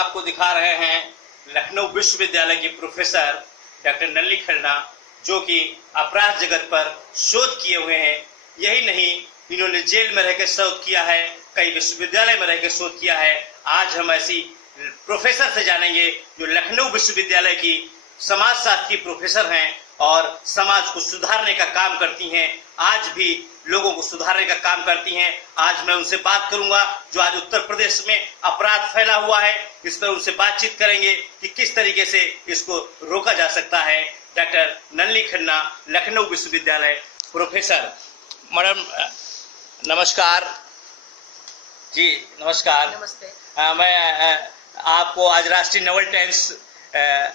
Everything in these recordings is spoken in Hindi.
आपको दिखा रहे हैं लखनऊ विश्वविद्यालय की प्रोफेसर डॉक्टर नलिनी खन्ना, जो कि अपराध जगत पर शोध किए हुए हैं। यही नहीं, इन्होंने जेल में रहकर शोध किया है, कई विश्वविद्यालय में रहकर शोध किया है। आज हम ऐसी प्रोफेसर से जानेंगे जो लखनऊ विश्वविद्यालय की समाजशास्त्र की प्रोफेसर हैं और समाज को सुधारने का काम करती हैं। आज भी लोगों को सुधारने का काम करती हैं। आज मैं उनसे बात करूंगा जो आज उत्तर प्रदेश में अपराध फैला हुआ है, इस पर उनसे बातचीत करेंगे कि किस तरीके से इसको रोका जा सकता है। डॉक्टर नलिनी खन्ना, लखनऊ विश्वविद्यालय प्रोफेसर। मैडम नमस्कार। जी नमस्कार। नमस्ते। मैं आपको आज राष्ट्रीय Naval times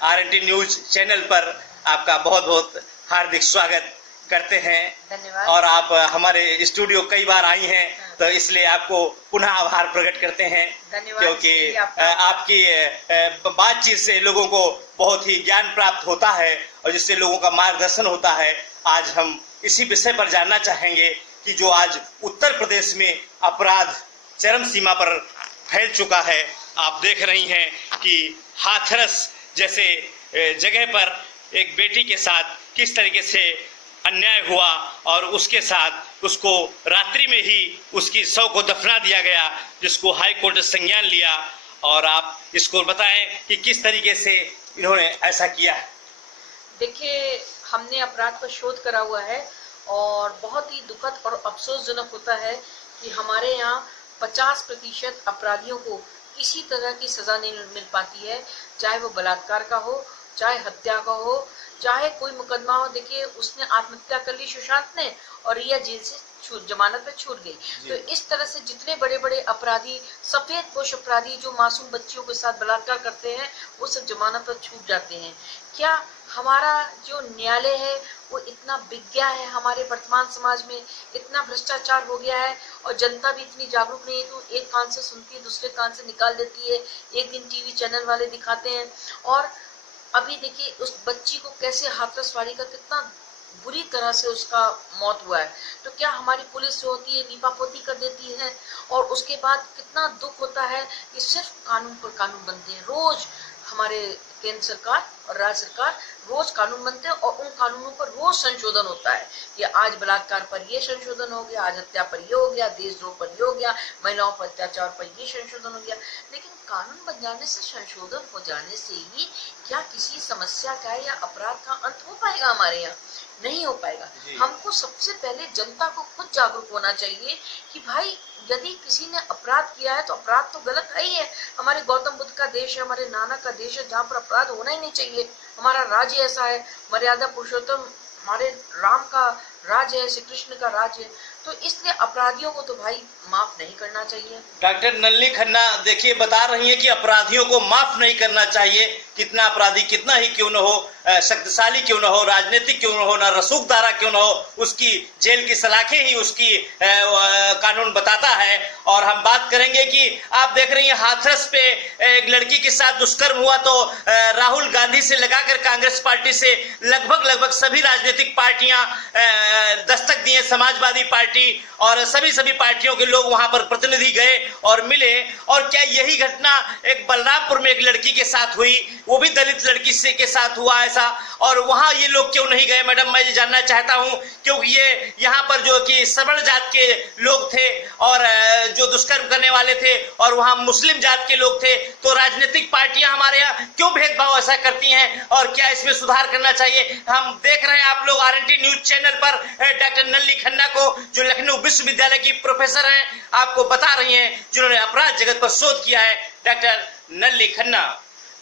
RNT news channel पर आपका बहुत बहुत हार्दिक स्वागत करते हैं। धन्यवाद। और आप हमारे स्टूडियो कई बार आई हैं, तो इसलिए आपको पुनः आभार प्रकट करते हैं। धन्यवाद। क्योंकि आपकी बातचीत से लोगों को बहुत ही ज्ञान प्राप्त होता है और जिससे लोगों का मार्गदर्शन होता है। आज हम इसी विषय पर जानना चाहेंगे कि जो आज उत्तर प्रदेश में अपराध चरम सीमा पर फैल चुका है। आप देख रही हैं कि हाथरस जैसे जगह पर एक बेटी के साथ किस तरीके से अन्याय हुआ और उसके साथ उसको रात्रि में ही उसकी शव को दफना दिया गया, जिसको हाई कोर्ट ने संज्ञान लिया। और आप इसको बताएं कि किस तरीके से इन्होंने ऐसा किया। देखिए, हमने अपराध पर शोध करा हुआ है और बहुत ही दुखद और अफसोसजनक होता है कि हमारे यहाँ 50% अपराधियों को किसी तरह की सजा नहीं मिल पाती है, चाहे वो बलात्कार का हो, चाहे हत्या का हो, चाहे कोई मुकदमा हो। देखिए, उसने आत्महत्या कर ली सुशांत ने और रिया जेल से जमानत पे छूट गई। तो इस तरह से जितने बड़े बड़े अपराधी, सफेद पोश अपराधी जो मासूम बच्चियों के साथ बलात्कार करते हैं, वो सब जमानत पर छूट जाते हैं। क्या हमारा जो न्यायालय है वो इतना बिक गया है? हमारे वर्तमान समाज में इतना भ्रष्टाचार हो गया है और जनता भी इतनी जागरूक नहीं है। तो एक कान से सुनती है, दूसरे कान से निकाल देती है। एक दिन टीवी चैनल वाले दिखाते हैं और अभी देखिए उस बच्ची को कैसे हाथरस वाली का कितना बुरी तरह से उसका मौत हुआ है। तो क्या हमारी पुलिस जो होती है लीपापोती कर देती है और उसके बाद कितना दुख होता है कि सिर्फ कानून पर कानून बनते हैं। रोज हमारे केंद्र सरकार और राज्य सरकार रोज कानून बनते हैं और उन कानूनों पर रोज संशोधन होता है कि आज बलात्कार पर ये संशोधन हो गया, आज हत्या पर ये हो गया, देशद्रोह पर ये हो गया, महिलाओं पर अत्याचार पर ये संशोधन हो गया। लेकिन कानून बन जाने से, संशोधन हो जाने से ही क्या किसी समस्या का या अपराध का अंत हो पाएगा? हमारे यहाँ नहीं हो पाएगा। हमको सबसे पहले जनता को खुद जागरूक होना चाहिए कि भाई यदि किसी ने अपराध किया है तो अपराध तो गलत है ही है। हमारे गौतम बुद्ध का देश है, हमारे नानक का देश है, जहाँ पर अपराध होना ही नहीं चाहिए। हमारा राज्य ऐसा है, मर्यादा पुरुषोत्तम हमारे राम का राज्य है, श्री कृष्ण का राज्य है। तो इसलिए अपराधियों को तो भाई माफ नहीं करना चाहिए। डॉक्टर नलिनी खन्ना देखिए बता रही हैं कि अपराधियों को माफ नहीं करना चाहिए। कितना अपराधी कितना ही क्यों न हो, शक्तिशाली क्यों न हो, राजनीतिक क्यों न हो, ना रसूखदारा क्यों न हो, उसकी जेल की सलाखें ही उसकी कानून बताता है। और हम बात करेंगे कि आप देख रही हैं हाथरस पे एक लड़की के साथ दुष्कर्म हुआ तो राहुल गांधी से लगाकर कांग्रेस पार्टी से लगभग सभी राजनीतिक पार्टियां दस्तक दिए, समाजवादी पार्टी और सभी पार्टियों के लोग वहां पर प्रतिनिधि गए और मिले। और क्या यही घटना एक बलरामपुर में एक लड़की के साथ हुई, वो भी दलित लड़की से के साथ हुआ ऐसा, और वहां ये लोग क्यों नहीं गए? मैडम मैं ये जानना चाहता हूं, क्योंकि ये यहाँ पर जो कि सवर्ण जात के लोग थे और जो दुष्कर्म करने वाले थे और वहां मुस्लिम जात के लोग थे, तो राजनीतिक पार्टियां हमारे यहाँ क्यों भेदभाव ऐसा करती हैं और क्या इसमें सुधार करना चाहिए? हम देख रहे हैं आप लोग RNT न्यूज चैनल पर डॉक्टर नलिनी खन्ना को, जो लखनऊ विश्वविद्यालय की प्रोफेसर हैं, आपको बता रही हैं, जिन्होंने अपराध जगत पर शोध किया है। डॉक्टर नलिनी खन्ना,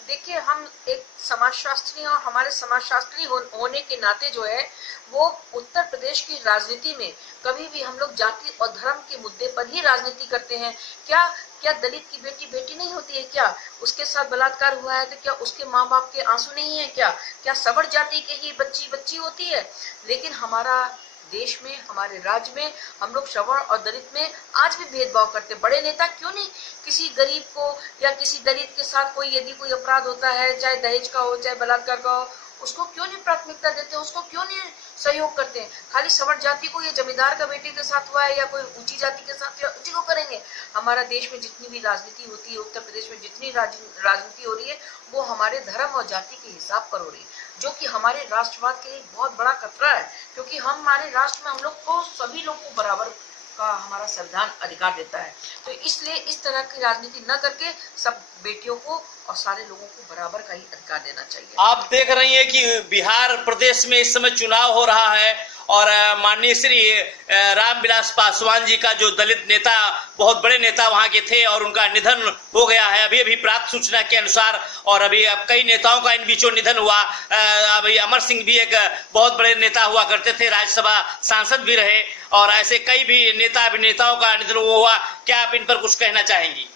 देखिए, हम एक समाजशास्त्री और हमारे समाजशास्त्री होने के नाते जो है वो उत्तर प्रदेश की राजनीति में कभी भी हम लोग जाति और धर्म के मुद्दे पर ही राजनीति करते हैं। क्या दलित की बेटी बेटी नहीं होती है? क्या उसके साथ बलात्कार हुआ है तो क्या उसके माँ बाप के आंसू नहीं है? क्या सवर्ण जाति के ही बच्ची होती है? लेकिन हमारा देश में, हमारे राज्य में हम लोग सवर्ण और दलित में आज भी भेदभाव करते। बड़े नेता क्यों नहीं किसी गरीब को या किसी दलित के साथ कोई यदि कोई अपराध होता है, चाहे दहेज का हो चाहे बलात्कार का हो, उसको क्यों नहीं प्राथमिकता देते, उसको क्यों नहीं सहयोग करते हैं? खाली सवर्ण जाति को, ये जमींदार का बेटे के साथ हुआ है या कोई ऊंची जाति के साथ, या उसी को करेंगे। हमारा देश में जितनी भी राजनीति होती है, उत्तर प्रदेश में जितनी राजनीति हो रही है, वो हमारे धर्म और जाति के हिसाब पर हो रही है, जो कि हमारे राष्ट्रवाद के एक बहुत बड़ा खतरा है। क्योंकि हमारे राष्ट्र में हम लोग को, सभी लोग को बराबर का हमारा संविधान अधिकार देता है। तो इसलिए इस तरह की राजनीति न करके सब बेटियों को और सारे लोगों को बराबर का ही अधिकार देना चाहिए। आप देख रही हैं कि बिहार प्रदेश में इस समय चुनाव हो रहा है और माननीय श्री रामविलास पासवान जी का जो दलित नेता, बहुत बड़े नेता वहां के थे और उनका निधन हो गया है अभी अभी प्राप्त सूचना के अनुसार। और अभी अब कई नेताओं का इन बीचों निधन हुआ। अभी अमर सिंह भी एक बहुत बड़े नेता हुआ करते थे, राज्यसभा सांसद भी रहे, और ऐसे कई भी नेता अभिनेताओं का निधन हुआ। क्या आप इन पर कुछ कहना चाहेंगी?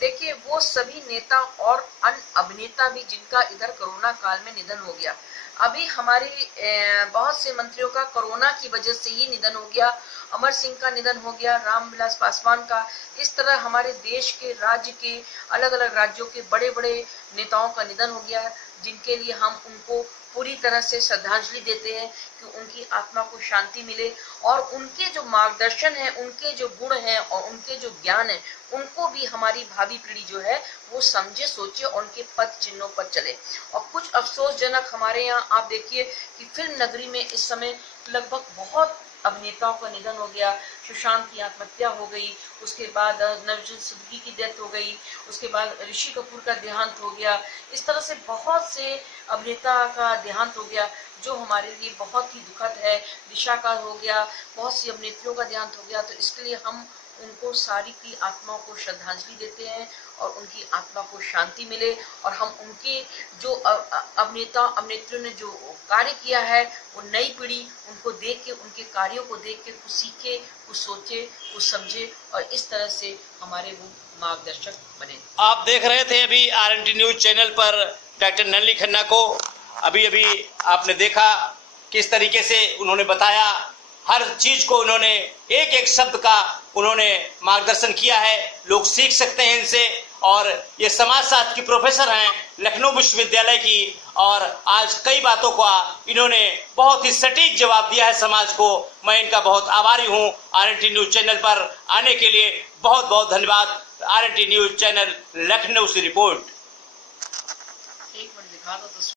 देखिए, वो सभी नेता और अन्य अभिनेता भी जिनका इधर कोरोना काल में निधन हो गया, अभी हमारी बहुत से मंत्रियों का कोरोना की वजह से ही निधन हो गया। अमर सिंह का निधन हो गया, रामविलास पासवान का। इस तरह हमारे देश के, राज्य के, अलग अलग राज्यों के बड़े बड़े नेताओं का निधन हो गया, जिनके लिए हम उनको पूरी तरह से श्रद्धांजलि देते हैं कि उनकी आत्मा को शांति मिले और उनके जो मार्गदर्शन है, उनके जो गुण हैं और उनके जो ज्ञान है, उनको भी हमारी भावी पीढ़ी जो है वो समझे, सोचे और उनके पद चिन्हों पर चले। और कुछ अफसोसजनक हमारे यहाँ आप देखिए कि फिल्म नगरी में इस समय लगभग बहुत अभिनेताओं का निधन हो गया। सुशांत की आत्महत्या हो गई, उसके बाद नवजोत सिद्दीकी की डेथ हो गई, उसके बाद ऋषि कपूर का देहांत हो गया। इस तरह से बहुत से अभिनेता का देहांत हो गया, जो हमारे लिए बहुत ही दुखद है। दिशा का हो गया, बहुत सी अभिनेत्रियों का देहांत हो गया। तो इसके लिए हम उनको सारी की आत्माओं को श्रद्धांजलि देते हैं और उनकी आत्मा को शांति मिले। और हम उनके जो अभिनेता अभिनेत्रियों ने जो कार्य किया है, वो नई पीढ़ी उनको देख के, उनके कार्यों को देख के कुछ सीखे, कुछ सोचे, कुछ समझे और इस तरह से हमारे वो मार्गदर्शक बने। आप देख रहे थे अभी RNT न्यूज चैनल पर डॉक्टर नलिनी खन्ना को। अभी अभी आपने देखा किस तरीके से उन्होंने बताया, हर चीज को उन्होंने एक एक शब्द का उन्होंने मार्गदर्शन किया है। लोग सीख सकते हैं इनसे। और ये समाजशास्त्र की प्रोफेसर हैं लखनऊ विश्वविद्यालय की, और आज कई बातों का इन्होंने बहुत ही सटीक जवाब दिया है समाज को। मैं इनका बहुत आभारी हूं। RNT न्यूज चैनल पर आने के लिए बहुत बहुत धन्यवाद। RNT न्यूज चैनल लखनऊ से रिपोर्ट। एक मिनट दिखा दो तो